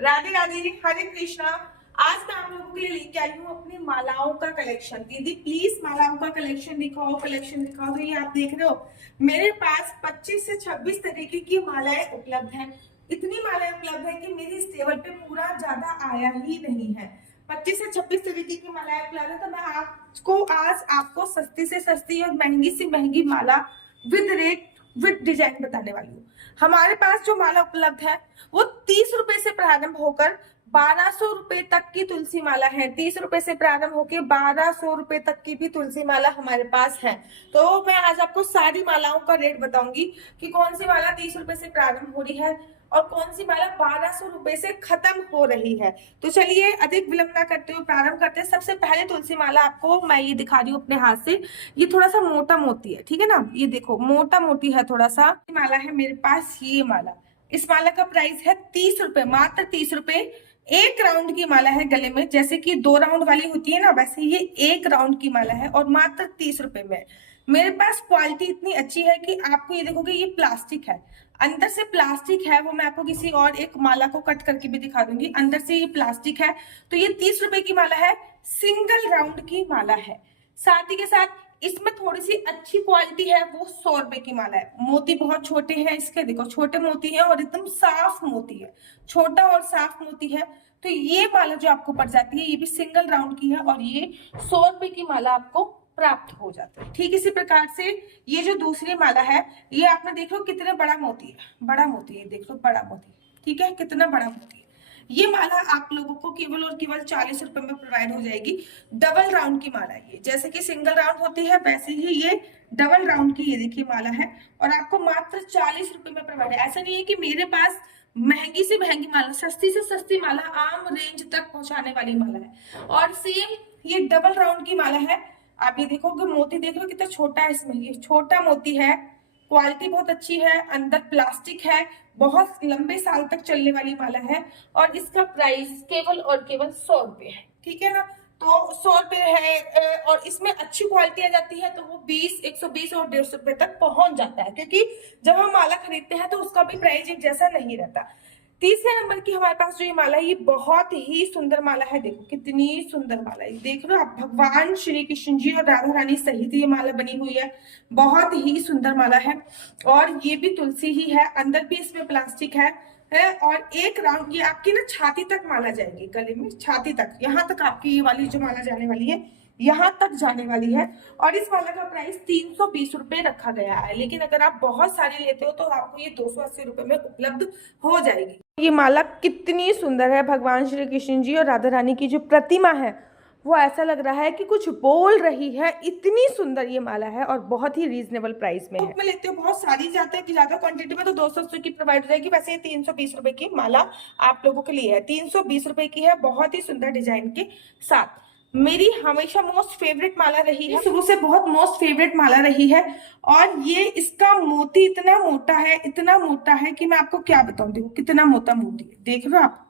राधे राधे, हरे कृष्णा। आज मैं आप लोगों के लिए लेके आई हूँ अपनी मालाओं का कलेक्शन। दीदी प्लीज मालाओं का कलेक्शन दिखाओ, कलेक्शन दिखाओ। तो ये आप देख रहे हो मेरे पास 25 से 26 तरीके की मालाएं उपलब्ध हैं। इतनी मालाएं उपलब्ध है कि मेरी इस टेबल पे पूरा ज्यादा आया ही नहीं है। 25 से 26 तरीके की मालाएं उपलब्ध है। तो मैं आपको सस्ती से सस्ती और महंगी से महंगी माला विद रेट विद डिजाइन बताने वाली हूँ। हमारे पास जो माला उपलब्ध है वो 30 रुपए से प्रारंभ होकर 1200 रुपए तक की तुलसी माला है। 30 रुपए से प्रारंभ होकर 1200 रुपए तक की भी तुलसी माला हमारे पास है। तो मैं आज आपको सारी मालाओं का रेट बताऊंगी कि कौन सी माला 30 रुपए से प्रारंभ हो रही है और कौन सी माला 1200 रुपए से खत्म हो रही है। तो चलिए अधिक विलंब ना करते हुए प्रारंभ करते हैं। सबसे पहले तुलसी माला आपको मैं ये दिखा रही हूँ अपने हाथ से। ये थोड़ा सा मोटा मोती है, ठीक है ना। ये देखो मोटा मोटी है थोड़ा सा। माला है मेरे पास ये माला। इस माला का प्राइस है 30 रुपए, मात्र 30 रुपए। एक राउंड की माला है गले में, जैसे कि 2 राउंड वाली होती है ना, वैसे ये 1 राउंड की माला है और मात्र 30 रुपए में। मेरे पास क्वालिटी इतनी अच्छी है कि आपको ये देखोगे ये प्लास्टिक है, अंदर से प्लास्टिक है। वो मैं आपको किसी और एक माला को कट करके भी दिखा दूंगी। अंदर से ये प्लास्टिक है। तो ये 30 रुपए की माला है, सिंगल राउंड की माला है। साथ ही के साथ इसमें थोड़ी सी अच्छी क्वालिटी है, वो 100 रुपए की माला है। मोती बहुत छोटे हैं इसके, देखो छोटे मोती हैं और एकदम साफ मोती है, छोटा और साफ मोती है। तो ये माला जो आपको पड़ जाती है ये भी सिंगल राउंड की है और ये 100 रुपए की माला आपको प्राप्त हो जाता है। ठीक इसी प्रकार से ये जो दूसरी माला है, ये आपने देख लो कितना बड़ा मोती है, बड़ा मोती है, देख लो बड़ा मोती, ठीक है, कितना बड़ा मोती है। ये माला आप लोगों को केवल और केवल 40 रुपए में प्रोवाइड हो जाएगी। डबल राउंड की माला है ये, जैसे कि सिंगल राउंड होती है वैसे ही ये डबल राउंड की ये देखिए माला है और आपको मात्र 40 रुपए में प्रोवाइड है। ऐसा नहीं है कि मेरे पास महंगी से महंगी माला, सस्ती से सस्ती माला, आम रेंज तक पहुंचाने वाली माला है। और सेम ये डबल राउंड की माला है। आप ये देखोगे मोती देख लो कितना छोटा है, इसमें ये छोटा मोती है, क्वालिटी बहुत अच्छी है, अंदर प्लास्टिक है, बहुत लंबे साल तक चलने वाली माला है और इसका प्राइस केवल और केवल 100 रुपए है, ठीक है ना। तो 100 रुपए है और इसमें अच्छी क्वालिटी आ जाती है तो वो 20, 120 और 150 रुपए तक पहुंच जाता है, क्योंकि जब हम माला खरीदते हैं तो उसका भी प्राइस एक जैसा नहीं रहता। तीसरे नंबर की हमारे पास जो ये माला है ये बहुत ही सुंदर माला है। देखो कितनी सुंदर माला है, देख रहे हो आप, भगवान श्री कृष्ण जी और राधा रानी सहित ये माला बनी हुई है। बहुत ही सुंदर माला है और ये भी तुलसी ही है, अंदर भी इसमें प्लास्टिक है और एक राउंड ये आपकी ना छाती तक माला जाएगी, गले में छाती तक, यहाँ तक आपकी ये वाली जो माला जाने वाली है यहाँ तक जाने वाली है। और इस माला का प्राइस 320 रुपए रखा गया है, लेकिन अगर आप बहुत सारी लेते हो तो आपको ये 280 रुपए में उपलब्ध हो जाएगी। ये माला कितनी सुंदर है, भगवान श्री कृष्ण जी और राधा रानी की जो प्रतिमा है वो ऐसा लग रहा है कि कुछ बोल रही है, इतनी सुंदर ये माला है और बहुत ही रीजनेबल प्राइस में है। में लेते हो बहुत सारी जाते हैं कि ज्यादा क्वांटिटी में तो 280 की प्रोवाइड हो जाएगी। वैसे ये 320 रुपए की माला आप लोगों के लिए है, 320 रुपए की है, बहुत ही सुंदर डिजाइन के साथ। मेरी हमेशा मोस्ट फेवरेट माला रही है, शुरू से बहुत मोस्ट फेवरेट माला रही है। और ये इसका मोती इतना मोटा है, इतना मोटा है कि मैं आपको क्या बताऊं। देखो कितना मोटा मोती है, देख रहे हो आप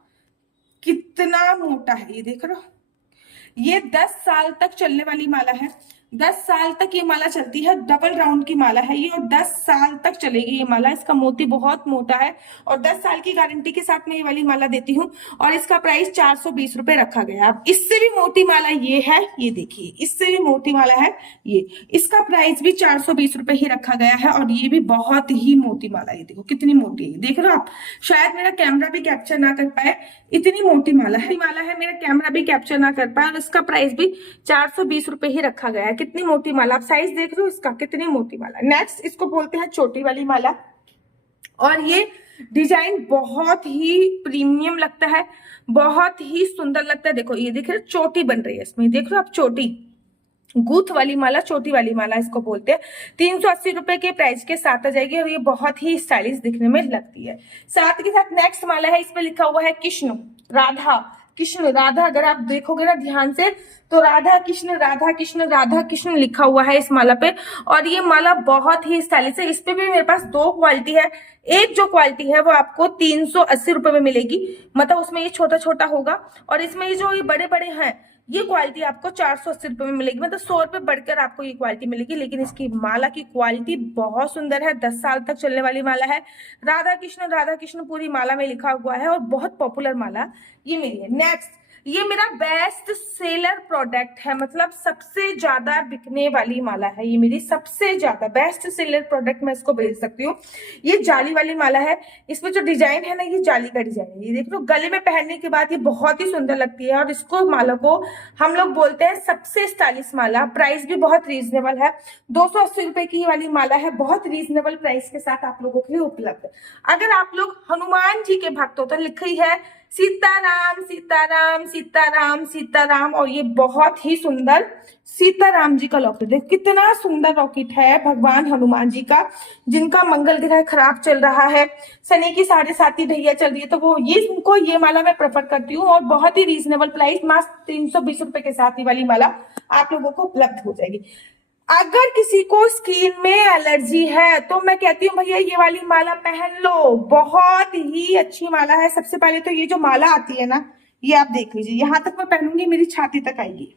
कितना मोटा है, ये देख रहे हो। ये 10 साल तक चलने वाली माला है, 10 साल तक ये माला चलती है। डबल राउंड की माला है ये और 10 साल तक चलेगी ये माला। इसका मोती बहुत मोटा है और 10 साल की गारंटी के साथ मैं ये वाली माला देती हूँ और इसका प्राइस 420 रुपए रखा गया है। अब इससे भी मोटी माला ये है, ये देखिए इससे भी मोटी माला है ये, इसका प्राइस भी 420 रुपए ही रखा गया है और ये भी बहुत ही मोटी माला, ये देखो कितनी मोटी है, देख रहे हो आप। शायद मेरा कैमरा भी कैप्चर ना कर पाए, इतनी मोटी माला है, मेरा कैमरा भी कैप्चर ना कर पाए और इसका प्राइस भी 420 रुपए ही रखा गया है। कितनी मोटी माला, आप साइज देख रहे हो इसका, कितनी मोटी माला। नेक्स्ट इसको बोलते हैं छोटी वाली माला और ये डिजाइन बहुत ही प्रीमियम लगता है, बहुत ही सुंदर लगता है। देखो ये देख रहे हो चोटी बन रही है इसमें, देख रहे हो आप चोटी, गूथ वाली माला, छोटी वाली माला इसको बोलते हैं। 380 रुपए के प्राइस के साथ आ जाएगी और ये बहुत ही स्टाइलिश दिखने में लगती है। साथ के साथ नेक्स्ट माला है, इस पे लिखा हुआ है कृष्ण राधा, कृष्ण राधा। अगर आप देखोगे ना ध्यान से तो राधा कृष्ण राधा कृष्ण राधा कृष्ण लिखा हुआ है इस माला पे और ये माला बहुत ही स्टाइलिश है। इस पे भी मेरे पास 2 क्वालिटी है। एक जो क्वालिटी है वो आपको 380 रुपए में मिलेगी, मतलब उसमें ये छोटा छोटा होगा और इसमें ये जो ये बड़े बड़े हैं ये क्वालिटी आपको 480 रुपए में मिलेगी, मतलब 100 रुपए बढ़कर आपको ये क्वालिटी मिलेगी। लेकिन इसकी माला की क्वालिटी बहुत सुंदर है, 10 साल तक चलने वाली माला है। राधा कृष्ण पूरी माला में लिखा हुआ है और बहुत पॉपुलर माला ये मेरी है। नेक्स्ट, ये मेरा बेस्ट सेलर प्रोडक्ट है, मतलब सबसे ज्यादा बिकने वाली माला है ये मेरी, सबसे ज्यादा बेस्ट सेलर प्रोडक्ट मैं इसको बेच सकती हूँ। ये जाली वाली माला है, इसमें जो डिजाइन है ना ये जाली का डिजाइन है। ये देख लो, गले में पहनने के बाद ये बहुत ही सुंदर लगती है और इसको माला को हम लोग बोलते हैं सबसे स्टाइलिश माला। प्राइस भी बहुत रीजनेबल है, 280 रुपए की वाली माला है, बहुत रीजनेबल प्राइस के साथ आप लोगों के लिए उपलब्ध है। अगर आप लोग हनुमान जी के भक्त हो तो लिखी है सीताराम सीताराम सीताराम सीताराम, और ये बहुत ही सुंदर सीताराम जी का लॉकेट है। कितना सुंदर लॉकेट है भगवान हनुमान जी का, जिनका मंगल ग्रह खराब चल रहा है, शनि की 7.5 ढैया चल रही है, तो वो ये माला मैं प्रेफर करती हूँ। और बहुत ही रीजनेबल प्राइस, मात्र 320 रुपए के साथ ये वाली माला आप लोगों को उपलब्ध हो जाएगी। अगर किसी को स्किन में एलर्जी है तो मैं कहती हूँ भैया ये वाली माला पहन लो, बहुत ही अच्छी माला है। सबसे पहले तो ये जो माला आती है ना, ये आप देख लीजिए, यहाँ तक मैं पहनूंगी मेरी छाती तक आएगी,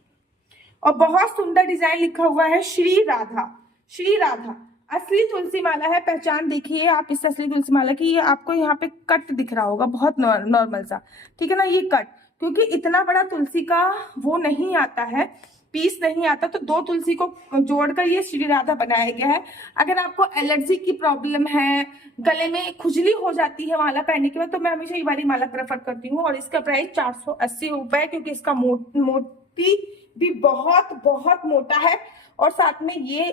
और बहुत सुंदर डिजाइन लिखा हुआ है श्री राधा। श्री राधा असली तुलसी माला है, पहचान देखिए आप इस असली तुलसी माला की। ये आपको यहाँ पे कट दिख रहा होगा, बहुत नॉर्मल सा, ठीक है ना, ये कट, क्योंकि इतना बड़ा तुलसी का वो नहीं आता है, पीस नहीं आता, तो 2 तुलसी को जोड़कर ये श्री राधा बनाया गया है। अगर आपको एलर्जी की प्रॉब्लम है, गले में खुजली हो जाती है माला पहनने के बाद, तो मैं हमेशा ये वाली माला प्रेफर करती हूँ। और इसका प्राइस 480 रुपए, क्योंकि इसका मोती भी बहुत बहुत मोटा है, और साथ में ये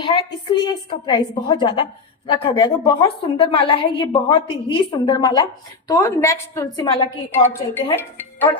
है, इसलिए इसका प्राइस बहुत ज्यादा रखा गया। तो बहुत सुंदर माला है ये, बहुत ही सुंदर माला। तो नेक्स्ट तुलसी माला की ओर चलते हैं। और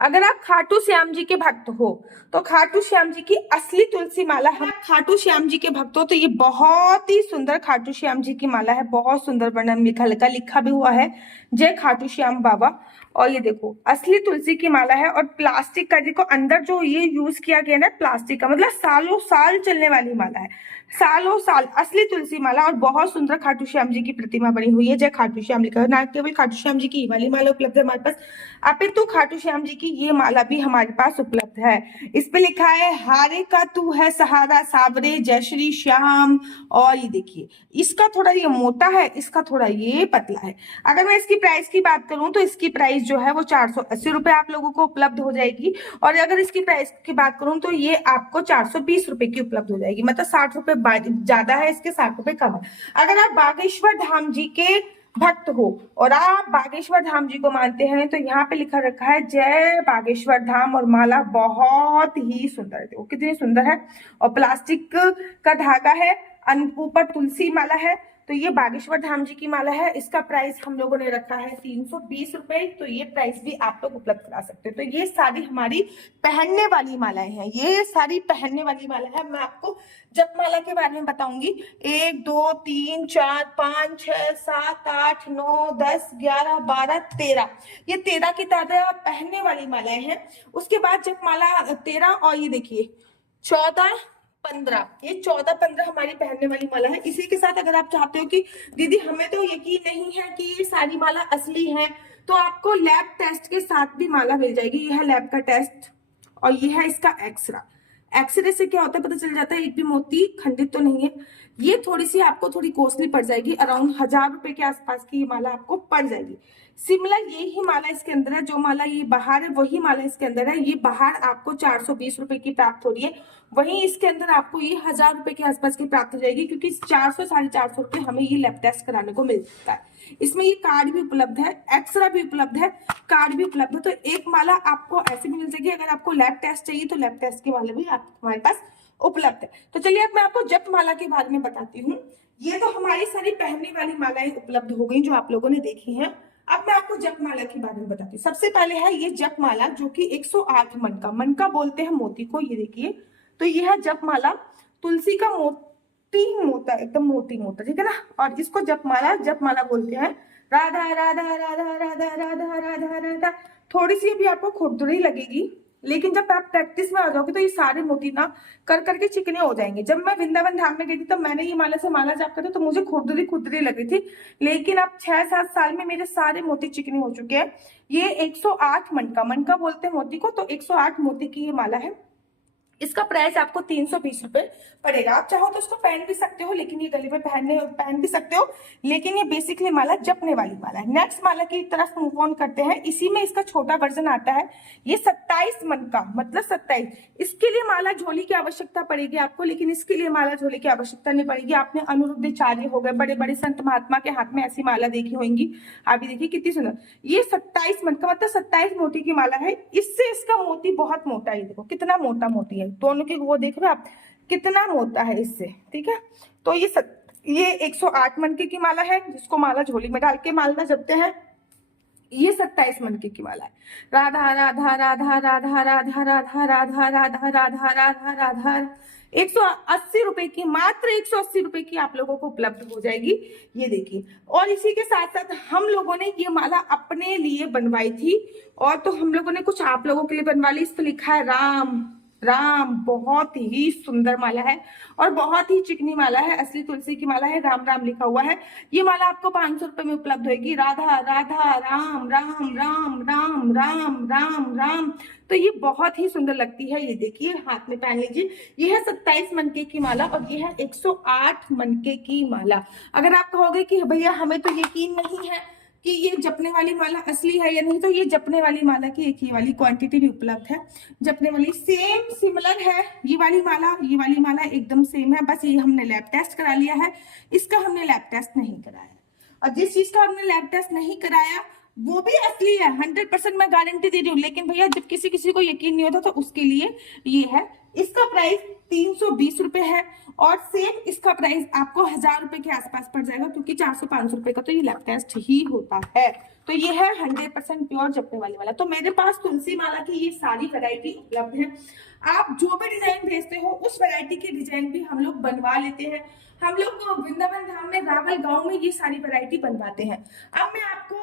अगर आप खाटू श्याम जी के भक्त हो तो खाटू श्याम जी की असली तुलसी माला है। खाटू श्याम जी के भक्त हो तो ये बहुत ही सुंदर खाटू श्याम जी की माला है, बहुत सुंदर वर्णन लिखा भी हुआ है, जय खाटू श्याम बाबा। और ये देखो असली तुलसी की माला है, और प्लास्टिक का देखो अंदर जो ये यूज किया गया ना, प्लास्टिक का, मतलब सालों साल चलने वाली माला है, सालों साल असली तुलसी माला। और बहुत सुंदर खाटू श्याम जी की प्रतिमा बनी हुई है, जय खाटू श्याम लिखा है। ना केवल खाटू श्याम जी की वाली माला उपलब्ध है हमारे पास, अपितु खाटू श्याम जी की ये माला भी हमारे पास उपलब्ध है। इस पे लिखा है हारे का तू है सहारा सावरे जय श्री श्याम। और ये देखिए इसका थोड़ा ये मोटा है, इसका थोड़ा ये पतला है। अगर मैं इसकी प्राइस की बात करूं तो इसकी प्राइस जो है वो 480 रुपए आप लोगों को उपलब्ध हो जाएगी, और अगर इसकी प्राइस की बात करूं तो ये आपको 420 रुपए की उपलब्ध हो जाएगी, मतलब 60 रुपए ज्यादा है, इसके 60 रुपए कम है। अगर आप बागेश्वर धाम जी के भक्त हो और आप बागेश्वर धाम जी को मानते हैं तो यहाँ पे लिखा रखा है जय बागेश्वर धाम, और माला बहुत ही सुंदर है, देखो कितनी सुंदर है, और प्लास्टिक का धागा है, ऊपर तुलसी माला है। तो ये बागेश्वर धाम जी की माला है, इसका प्राइस हम लोगों ने रखा है 320 रुपए, तो ये प्राइस भी आप लोग उपलब्ध करा सकते हैं। तो ये सारी हमारी पहनने वाली मालाएं हैं, ये सारी पहनने वाली माला है। मैं आपको जप माला के बारे में बताऊंगी, 1 2 3 4 5 6 7 8 9 10 11 12 13, ये 13 की तादाद पहनने वाली मालाएं हैं। उसके बाद जप माला 13, और ये देखिए 14 15, ये 14 15 हमारी पहनने वाली माला है। इसी के साथ अगर आप चाहते हो कि दीदी हमें तो यकीन नहीं है कि ये सारी माला असली है, तो आपको लैब टेस्ट के साथ भी माला मिल जाएगी। ये है लैब का टेस्ट, और ये है इसका एक्सरे से क्या होता है पता चल जाता है, एक भी मोती खंडित तो नहीं है। ये थोड़ी सी आपको थोड़ी कॉस्टली पड़ जाएगी, अराउंड 1000 रुपए के आसपास की ये माला आपको पड़ जाएगी। सिमिलर यही माला इसके अंदर है, जो माला ये बाहर है वही माला इसके अंदर है। ये बाहर आपको 420 रुपए की प्राप्त हो रही है, वहीं इसके अंदर आपको ये 1000 रुपए के आसपास की प्राप्त हो जाएगी, क्योंकि 400 450 रुपए हमें ये लैब टेस्ट कराने को मिल सकता है। इसमें ये कार्ड भी उपलब्ध है, एक्सरा भी उपलब्ध है, कार्ड भी उपलब्ध है। तो एक माला आपको ऐसे भी मिल जाएगी, अगर आपको लैब टेस्ट चाहिए तो लैब टेस्ट की माला भी हमारे पास उपलब्ध है। तो चलिए अब मैं आपको जप माला के बारे में बताती हूँ। ये तो हमारी सारी पहनने वाली मालाएं उपलब्ध हो गई जो आप लोगों ने देखी हैं। अब मैं आपको जप माला के बारे में बताती हूँ। सबसे पहले है ये जप माला, जो कि 108 मन का बोलते हैं मोती को, ये देखिए। तो ये है जप माला, तुलसी का मोती मोता, एकदम मोती मोता, ठीक है ना। और इसको जप माला बोलते हैं। राधा राधा राधा राधा राधा राधा राधा, थोड़ी सी भी आपको खुरदुरी लगेगी लेकिन जब आप प्रैक्टिस में आ जाओगे तो ये सारे मोती ना कर करके चिकने हो जाएंगे। जब मैं वृंदावन धाम में गई थी तब मैंने ये माला से माला जाप करती तो मुझे खुरदरी खुरदरी लग रही थी, लेकिन अब 6-7 साल में मेरे सारे मोती चिकने हो चुके हैं। ये 108 मनका बोलते हैं मोती को, तो 108 मोती की ये माला है। इसका प्राइस आपको 320 रुपए पड़ेगा। आप चाहो तो इसको पहन भी सकते हो, लेकिन ये गले में पहन भी सकते हो, लेकिन ये बेसिकली माला जपने वाली माला है। नेक्स्ट माला की तरफ मूव ऑन करते हैं। इसी में इसका छोटा वर्जन आता है, ये 27 मन का, मतलब 27। इसके लिए माला झोली की आवश्यकता पड़ेगी आपको, लेकिन इसके लिए माला झोली की आवश्यकता नहीं पड़ेगी। आपने अनिरुद्धाचार्य हो गए, बड़े बड़े संत महात्मा के हाथ में ऐसी माला देखी होंगी। अभी देखिए कितनी सुंदर, ये 27 मन का, मतलब 27 मोती की माला है। इससे इसका मोती बहुत मोटा है, देखो कितना मोटा मोती है, दोनों की वो देख रहे हो आप कितना मोटा है इससे, ठीक है। तो ये 108 मनके की माला है, जिसको माला झोली में डाल के माला जपते हैं। ये 27 मनके की माला है। राधा राधा राधा राधा राधा राधा राधा राधा राधा राधा राधा 180 रुपए की, मात्र 180 रुपए की आप लोगों को उपलब्ध हो जाएगी। ये देखिए, और इसी के साथ साथ हम लोगों ने ये माला अपने लिए बनवाई थी, और तो हम लोगों ने कुछ आप लोगों के लिए बनवा ली। इस पर लिखा है राम राम, बहुत ही सुंदर माला है और बहुत ही चिकनी माला है, असली तुलसी की माला है, राम राम लिखा हुआ है। ये माला आपको 500 रुपए में उपलब्ध होगी। राधा राधा राम राम राम राम राम राम राम, तो ये बहुत ही सुंदर लगती है। ये देखिए, हाथ में पहन लीजिए। ये है 27 मनके की माला और ये है 108 मनके की माला। अगर आप कहोगे कि भैया हमें तो यकीन नहीं है कि ये जपने वाली माला असली है या नहीं, तो ये जपने वाली माला की एक ही वाली क्वांटिटी भी उपलब्ध है। जपने वाली सेम सिमिलर है, ये वाली माला एकदम सेम है, बस ये हमने लैब टेस्ट करा लिया है, इसका हमने लैब टेस्ट नहीं कराया। और जिस चीज का हमने लैब टेस्ट नहीं कराया वो भी असली है, 100% मैं गारंटी दे रही हूँ। लेकिन भैया जब किसी को यकीन नहीं होता तो उसके लिए ये है। इसका प्राइस 320 रुपए है और सेम इसका प्राइस आपको 1000 रुपए के आसपास पड़ जाएगा, क्योंकि 400-500 रुपए का तो ये लैब टेस्ट ही होता है। तो ये है 100% प्योर जपने वाली माला। तो मेरे पास तुलसी माला की ये सारी वैरायटी उपलब्ध है। आप जो भी डिजाइन भेजते हो उस वैरायटी के डिजाइन भी हम लोग बनवा लेते हैं। हम लोग वृंदावन धाम में रावल गांव में ये सारी वैरायटी बनवाते हैं। अब मैं आपको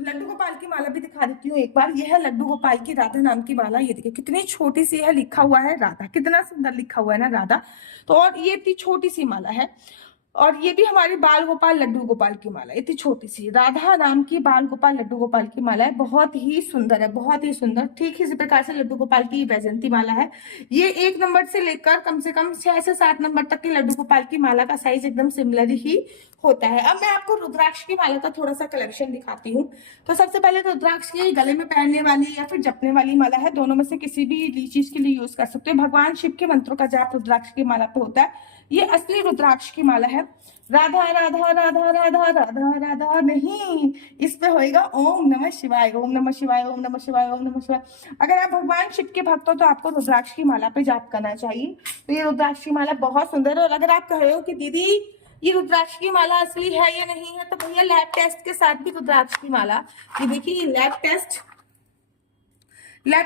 लड्डू गोपाल की माला भी दिखा देती हूँ एक बार। ये है लड्डू गोपाल की राधा नाम की माला। ये देखिए कितनी छोटी सी है, लिखा हुआ है राधा, कितना सुंदर लिखा हुआ है ना राधा। तो और ये इतनी छोटी सी माला है। और ये भी हमारी बाल गोपाल लड्डू गोपाल की माला, इतनी छोटी सी राधा नाम की बाल गोपाल लड्डू गोपाल की माला है। बहुत ही सुंदर है, बहुत ही सुंदर। ठीक इसी प्रकार से लड्डू गोपाल की वैजंती माला है। ये 1 नंबर से लेकर कम से कम 6 से 7 नंबर तक की लड्डू गोपाल की माला का साइज एकदम सिमिलर ही होता है। अब मैं आपको रुद्राक्ष की माला का थोड़ा सा कलेक्शन दिखाती हूँ। तो सबसे पहले रुद्राक्ष की गले में पहनने वाली या फिर जपने वाली माला है, दोनों में से किसी भी चीज के लिए यूज कर सकते हो। भगवान शिव के मंत्रों का जाप रुद्राक्ष की माला पे होता है। ये असली रुद्राक्ष की माला है। राधा राधा राधा राधा राधा राधा नहीं, इस पे होएगा ओम नमः शिवाय, ओम नमः शिवाय, ओम नमः शिवाय, ओम नमः शिवाय। अगर आप भगवान शिव के भक्त हो तो आपको रुद्राक्ष की माला पे जाप करना चाहिए। तो ये रुद्राक्ष की माला बहुत सुंदर है। और अगर आप कह रहे हो कि दीदी ये रुद्राक्ष की माला असली है या नहीं है, तो भैया लैब टेस्ट के साथ भी रुद्राक्ष की माला, ये देखिए लैब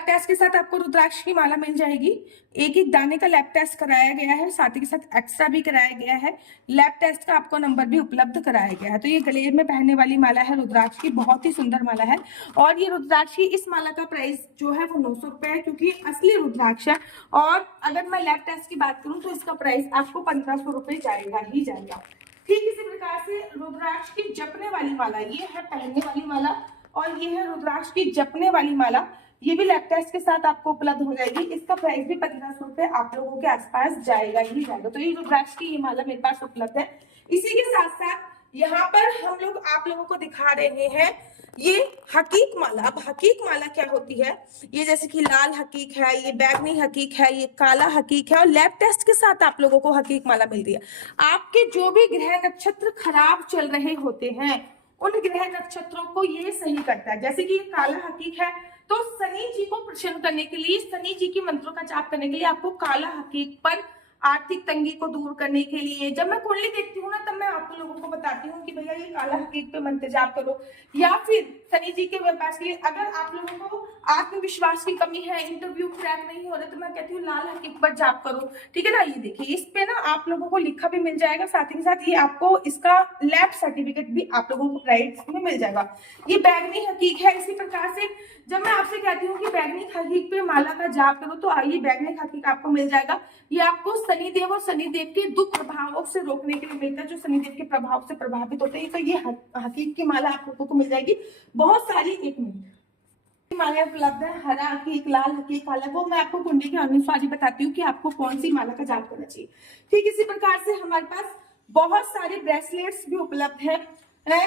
टेस्ट के साथ आपको रुद्राक्ष की माला मिल जाएगी। एक एक दाने का लैब टेस्ट कराया गया है, साथ ही के साथ एक्स्ट्रा भी कराया गया है। लैब टेस्ट का आपको नंबर भी उपलब्ध कराया गया है। तो ये गले में पहनने वाली माला है रुद्राक्ष की, बहुत ही सुंदर माला है। और ये रुद्राक्ष की इस माला का प्राइस जो है वो 900 रुपए है, क्योंकि असली रुद्राक्ष है। और अगर मैं लैब टेस्ट की बात करूं तो इसका प्राइस आपको 1500 रुपए जाएगा ही जाएगा। ठीक इसी प्रकार से रुद्राक्ष की जपने वाली माला, ये है पहनने वाली माला और ये है रुद्राक्ष की जपने वाली माला। ये भी लैब टेस्ट के साथ आपको उपलब्ध हो जाएगी। इसका प्राइस भी 1500 रुपए आप लोगों के आसपास जाएगा ही जाएगा। तो ये रुद्राक्ष की ये माला मेरे पास उपलब्ध है। इसी के साथ साथ यहाँ पर हम लोग आप लोगों को दिखा रहे हैं ये हकीक माला। अब हकीक माला क्या होती है, ये जैसे कि लाल हकीक है, ये बैगनी हकीक है, ये काला हकीक है, और लैब टेस्ट के साथ आप लोगों को हकीक माला मिलती है। आपके जो भी ग्रह नक्षत्र खराब चल रहे होते हैं उन ग्रह नक्षत्रों को ये सही करता है। जैसे कि ये काला हकीक है, तो शनि जी को प्रसन्न करने के लिए, शनि जी के मंत्रों का जाप करने के लिए आपको काला हकीक पर आर्थिक तंगी को दूर करने के लिए। जब मैं कुंडली देखती हूँ ना तब मैं आप लोगों को बताती हूँ कि भैया ये काला हकीक पे मंत्र जाप करो, या फिर शनि जी के व्यापार के लिए अगर आप लोगों को आत्मविश्वास की कमी है, इंटरव्यू क्रैक नहीं हो रहे, तो मैं कहती हूँ लाल हकीक पर जाप करो, ठीक है ना। ये देखिए इस पे ना आप लोगों को लिखा भी मिल जाएगा, साथ ही साथ ये आपको इसका लैब सर्टिफिकेट भी आप लोगों को प्राइस में मिल जाएगा। ये बैगनी हकीक है। इसी प्रकार से जब मैं आपसे कहती हूँ कि बैगनी हकीक पे माला का जाप करो, तो आइए बैगनी हकीक आपको मिल जाएगा। ये आपको शनिदेव और शनिदेव के दुख प्रभावों से रोकने के लिए मिलता है, जो शनिदेव के प्रभाव से प्रभावित होते हैं। तो ये हकीक की माला आप लोगों को मिल जाएगी बहुत सारी। एक मिनट, माला उपलब्ध है, हरा हकीक, लाल हकीक, काला, वो मैं आपको कुंडली के अनुसार ही बताती हूँ कि आपको कौन सी माला का जाप करना चाहिए। ठीक इसी प्रकार से हमारे पास बहुत सारे ब्रेसलेट्स भी उपलब्ध है,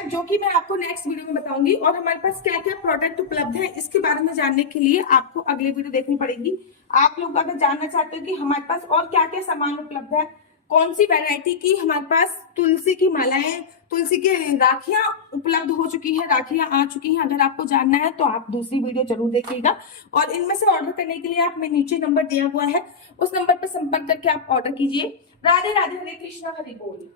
जो कि मैं आपको नेक्स्ट वीडियो में बताऊंगी। और हमारे पास क्या क्या प्रोडक्ट उपलब्ध है इसके बारे में जानने के लिए आपको अगली वीडियो देखनी पड़ेगी। आप लोग अगर जानना चाहते हो कि हमारे पास और क्या क्या सामान उपलब्ध है, कौन सी वैरायटी की हमारे पास तुलसी की मालाएं, तुलसी की राखियां उपलब्ध हो चुकी है, राखियां आ चुकी हैं, अगर आपको जानना है तो आप दूसरी वीडियो जरूर देखिएगा। और इनमें से ऑर्डर करने के लिए आप में नीचे नंबर दिया हुआ है, उस नंबर पर संपर्क करके आप ऑर्डर कीजिए। राधे राधे, हरे कृष्णा, हरि बोल।